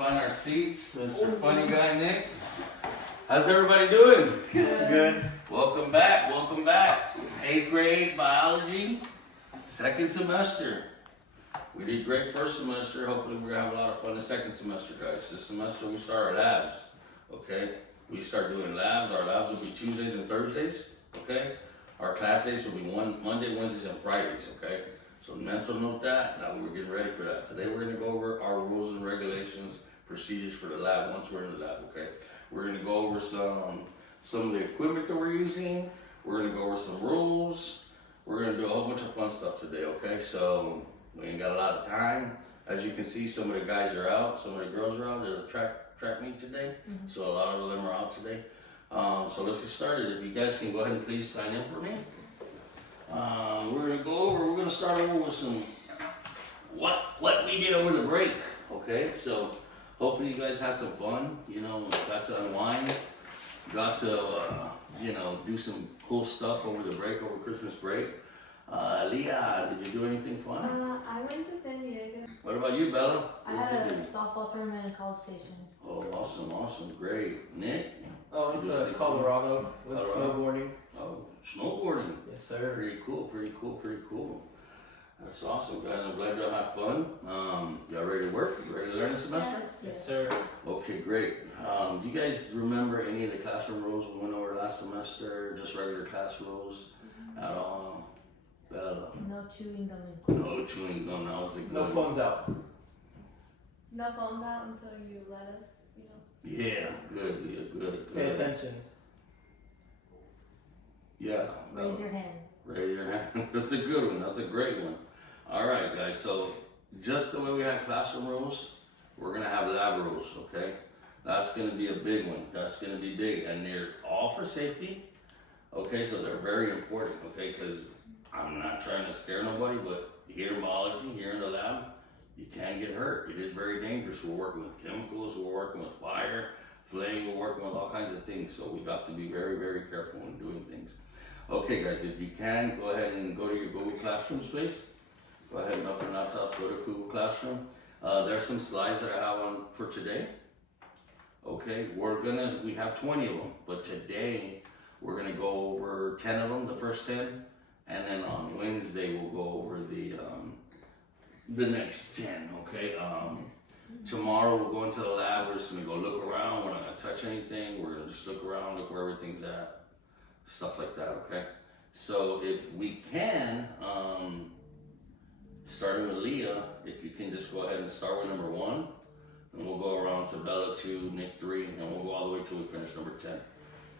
find our seats. Mr. Funny Guy Nick. How's everybody doing? Good. Welcome back, welcome back. 8th grade biology, second semester. We did great first semester. Hopefully we're gonna have a lot of fun the second semester, guys. This semester we start our labs, okay? We start doing labs. Our labs will be Tuesdays and Thursdays, okay? Our class days will be Monday, Wednesdays, and Fridays, okay? So mental note that. Now we're getting ready for that. Today we're gonna go over our rules and regulations, procedures for the lab once we're in the lab, okay? We're gonna go over some of the equipment that we're using. We're gonna go over some rules. We're gonna do a whole bunch of fun stuff today, okay? So we ain't got a lot of time. As you can see, some of the guys are out, some of the girls are out. There's a track meet today, so a lot of them are out today. So let's get started. If you guys can go ahead and please sign in for me. We're gonna start over with some what we did over the break, okay? So hopefully you guys had some fun, you know, got to unwind, got to, do some cool stuff over the break, over Christmas break. Leah, did you do anything fun? I went to San Diego. What about you, Bella? I had a softball tournament in College Station. Oh, awesome, great. Nick? Oh, it's Colorado with Colorado? snowboarding. Oh, snowboarding. Yes, sir. Pretty cool. That's awesome, guys. I'm glad y'all have fun. Y'all ready to work? You ready to learn this semester? Yes, sir. Okay, great. Do you guys remember any of the classroom rules we went over last semester? Just regular class rules at all? Bella? No chewing gum in class. No chewing gum. That was a good No one. phones out. No phones out until you let us, Yeah, good. Pay attention. Yeah. Bella. Raise your hand. Raise your hand. That's a good one. That's a great one. All right, guys. So just the way we have classroom rules, we're gonna have lab rules. Okay, that's gonna be a big one. That's gonna be big, and they're all for safety. Okay, so they're very important. Okay, because I'm not trying to scare nobody, but here in biology, here in the lab, you can get hurt. It is very dangerous. We're working with chemicals. We're working with fire, flame. We're working with all kinds of things. So we got to be very, very careful when doing things. Okay, guys, if you can, go ahead and go to your Google Classroom space. Go ahead and open laptop, go to Google Classroom. There's some slides that I have on for today. Okay, we have 20 of them, but today we're gonna go over 10 of them, the first 10, and then on Wednesday we'll go over the next 10, okay? Tomorrow we'll go into the lab, we're just gonna go look around, we're not gonna touch anything, we're gonna just look around, look where everything's at. Stuff like that, okay? So if we can, starting with Leah, if you can just go ahead and start with number 1, and we'll go around to Bella 2, Nick 3, and we'll go all the way till we finish number 10.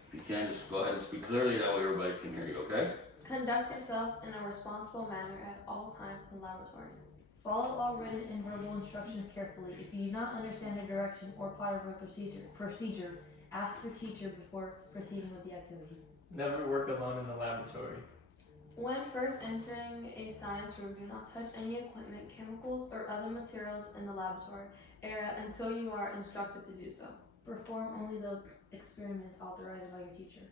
If you can, just go ahead and speak clearly, that way everybody can hear you, okay? Conduct yourself in a responsible manner at all times in the laboratory. Follow all written and verbal instructions carefully. If you do not understand a direction or part of a procedure, ask your teacher before proceeding with the activity. Never work alone in the laboratory. When first entering a science room, do not touch any equipment, chemicals, or other materials in the laboratory area until you are instructed to do so. Perform only those experiments authorized by your teacher.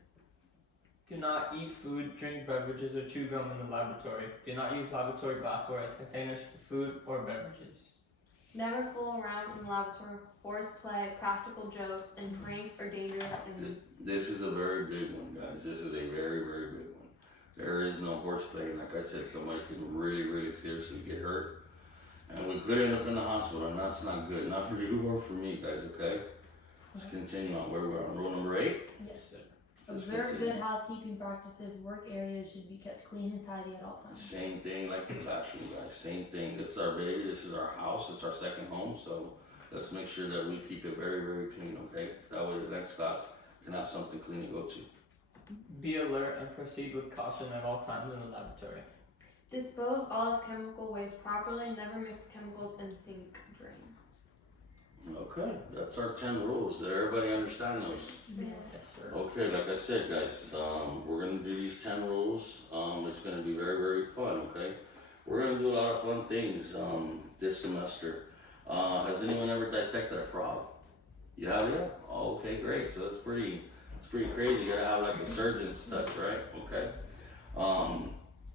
Do not eat food, drink beverages, or chew gum in the laboratory. Do not use laboratory glassware as containers for food or beverages. Never fool around in the laboratory. Horseplay, practical jokes, and pranks are dangerous and This is a very big one, guys. This is a very, very big one. There is no horseplay. Like I said, somebody can really, really seriously get hurt. And we could end up in the hospital, and that's not good. Not for you or for me, guys, okay? Let's continue on where we're on. Rule number 8. Yes. Let's Observe continue. good housekeeping practices. Work areas should be kept clean and tidy at all times. Same thing like the classroom, guys. Same thing. This is our baby. This is our house. It's our second home. So let's make sure that we keep it very, very clean, okay? That way the next class can have something clean to go to. Be alert and proceed with caution at all times in the laboratory. dispose all of chemical waste properly. Never mix chemicals in sink drains. Okay, that's our 10 rules. Did everybody understand those? Yes, sir. Okay, like I said, guys, we're gonna do these 10 rules. It's gonna be very, very fun, okay? We're gonna do a lot of fun things this semester. Has anyone ever dissected a frog? You have, yeah? Oh, okay, great. So it's pretty crazy. You gotta have like a surgeon's touch, right? Okay.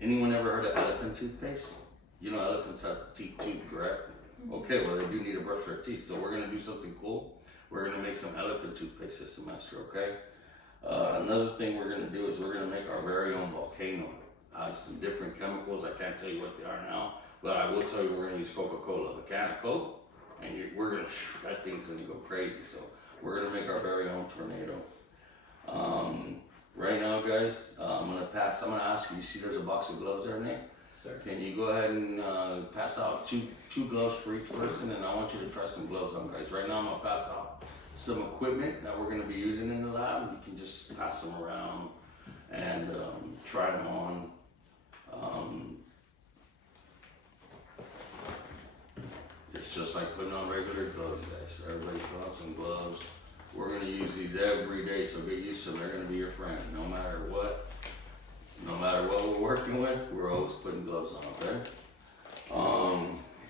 Anyone ever heard of elephant toothpaste? You know elephants have teeth too, correct? Okay, well, they do need to brush their teeth, so we're gonna do something cool. We're gonna make some elephant toothpaste this semester, okay? Another thing we're gonna do is we're gonna make our very own volcano. Some different chemicals, I can't tell you what they are now, but I will tell you we're gonna use Coca-Cola, a can of Coke, and we're gonna, that thing's gonna go crazy, so we're gonna make our very own tornado. Right now, guys, I'm gonna ask you see there's a box of gloves there, Nick? Sir. Can you go ahead and pass out two gloves for each person, and I want you to try some gloves on, guys. Right now, I'm gonna pass out some equipment that we're gonna be using in the lab. You can just pass them around and try them on. It's just like putting on regular gloves, guys. Everybody put on some gloves. We're gonna use these every day, so get used to them. They're gonna be your friend, no matter what. No matter what we're working with, we're always putting gloves on, okay?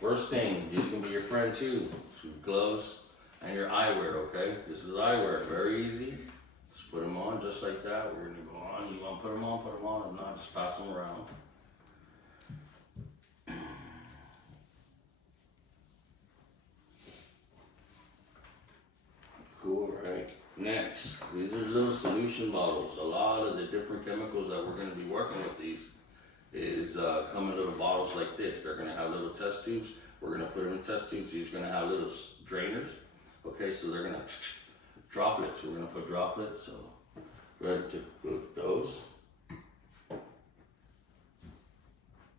First thing, these can be your friend too. So gloves and your eyewear, okay? This is eyewear, very easy. Just put them on just like that. We're gonna go on. You wanna put them on, put them on. If not, just pass them around. Cool, right? Next, these are little solution bottles. A lot of the different chemicals that we're going to be working with these is come in little bottles like this. They're going to have little test tubes. We're going to put them in test tubes. These are going to have little drainers. Okay, so they're going to droplets. We're going to put droplets. So go ahead and take a look at those.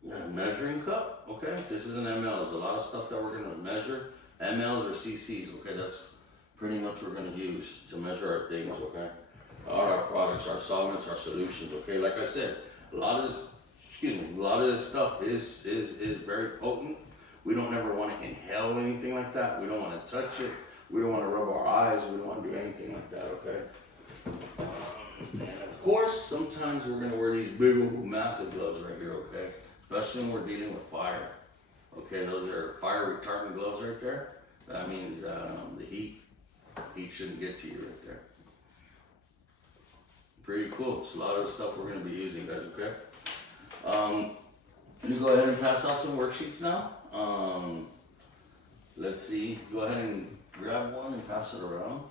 Yeah, measuring cup. Okay, this is an ml. There's a lot of stuff that we're going to measure. mLs or cc's. Okay, that's pretty much we're going to use to measure our things, okay? Our products, our solvents, our solutions, okay? Like I said, a lot of this stuff is very potent. We don't ever want to inhale anything like that. We don't want to touch it. We don't want to rub our eyes. We don't want to do anything like that, okay? And of course, sometimes we're going to wear these big old massive gloves right here, okay? Especially when we're dealing with fire. Okay, those are fire retardant gloves right there. That means the heat shouldn't get to you right there. Pretty cool. It's a lot of the stuff we're going to be using, guys, okay? You go ahead and pass out some worksheets now. Let's see. Go ahead and grab one and pass it around.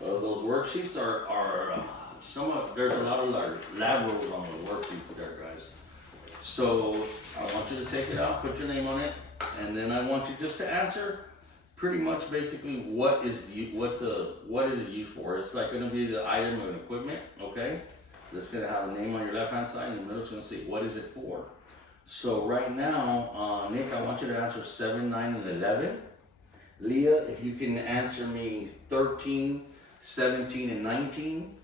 Those worksheets are somewhat, there's a lot of lab rules on the worksheet there, guys. So I want you to take it out, put your name on it, and then I want you just to answer pretty much basically what is it used for. It's like going to be the item of equipment, okay? It's going to have a name on your left hand side, and the middle is going to say what is it for. So right now, Nick, I want you to answer 7, 9, and 11. Leah, if you can answer me 13, 17, and 19.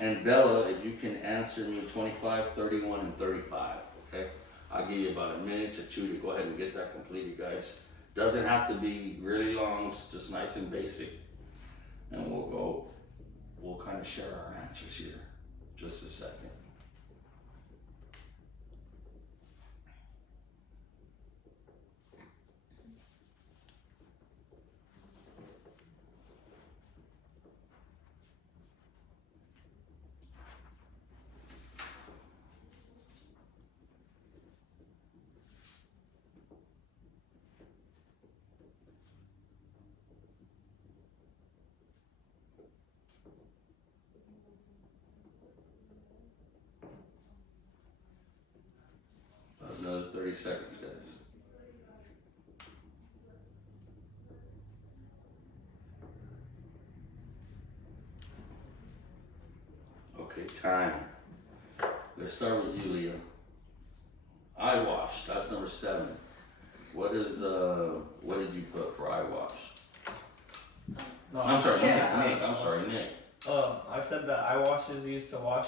And Bella, if you can answer me 25, 31, and 35, okay? I'll give you about a minute or two to go ahead and get that completed, guys. Doesn't have to be really long, it's just nice and basic. And we'll kind of share our answers here. Just a second. Another 30 seconds, guys. Okay, time. Let's start with you, Leah. Eye wash, that's number 7. What did you put for eye wash? No, I'm sorry, yeah, Nick. I'm sorry, Nick. I said that eye wash is used to wash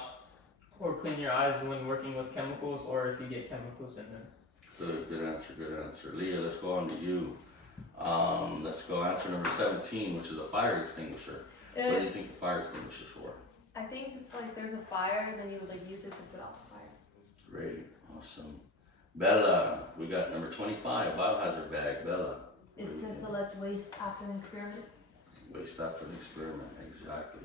or clean your eyes when working with chemicals or if you get chemicals in them. Good answer. Leah, let's go on to you. Let's go answer number 17, which is a fire extinguisher. What do you think the fire extinguisher is for? I think if like there's a fire, then you would like use it to put out the fire. Great, awesome. Bella, we got number 25, biohazard bag. Bella. Is to collect waste after an experiment. Waste after an experiment, exactly.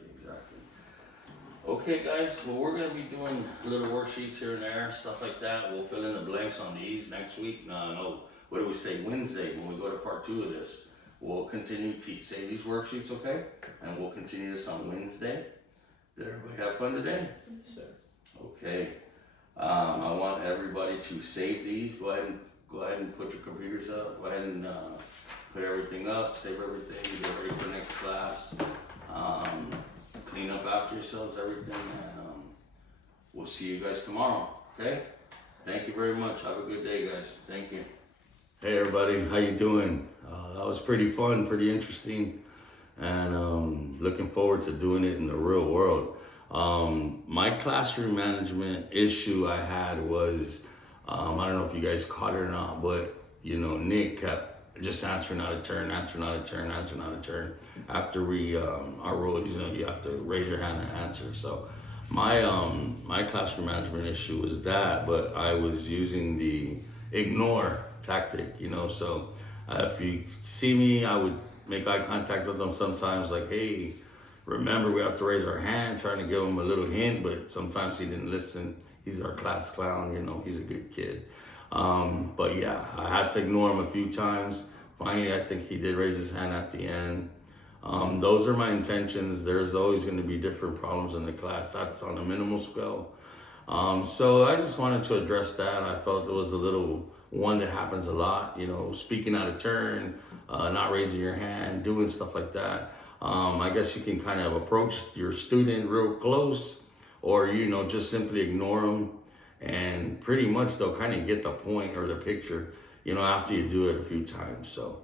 Okay guys, well we're going to be doing little worksheets here and there, stuff like that. We'll fill in the blanks on these next week. No, what do we say, Wednesday, when we go to part 2 of this, we'll continue to say these worksheets, okay? And we'll continue this on Wednesday. Did everybody have fun today? Sir. Okay. I want everybody to save these. Go ahead and put your computers up. Go ahead and put everything up, save everything, get ready for next class. Clean up after yourselves, everything, and we'll see you guys tomorrow, okay? Thank you very much. Have a good day, guys. Thank you. Hey, everybody. How you doing? That was pretty fun, pretty interesting, and looking forward to doing it in the real world. My classroom management issue I had was, I don't know if you guys caught it or not, but, Nick kept just answering out of turn. After we, our rule is, you have to raise your hand and answer. So my classroom management issue was that, but I was using the ignore tactic, so if you see me, I would make eye contact with them sometimes, like, hey, remember we have to raise our hand, trying to give him a little hint, but sometimes he didn't listen. He's our class clown, he's a good kid. But yeah, I had to ignore him a few times. Finally, I think he did raise his hand at the end. Those are my intentions. There's always going to be different problems in the class. That's on a minimal scale. So I just wanted to address that. I felt it was a little one that happens a lot, speaking out of turn, not raising your hand, doing stuff like that. I guess you can kind of approach your student real close, or, just simply ignore them. And pretty much they'll kind of get the point or the picture, after you do it a few times. So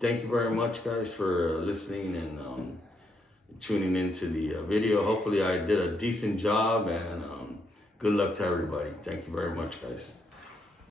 thank you very much, guys, for listening and tuning into the video. Hopefully I did a decent job, and good luck to everybody. Thank you very much, guys.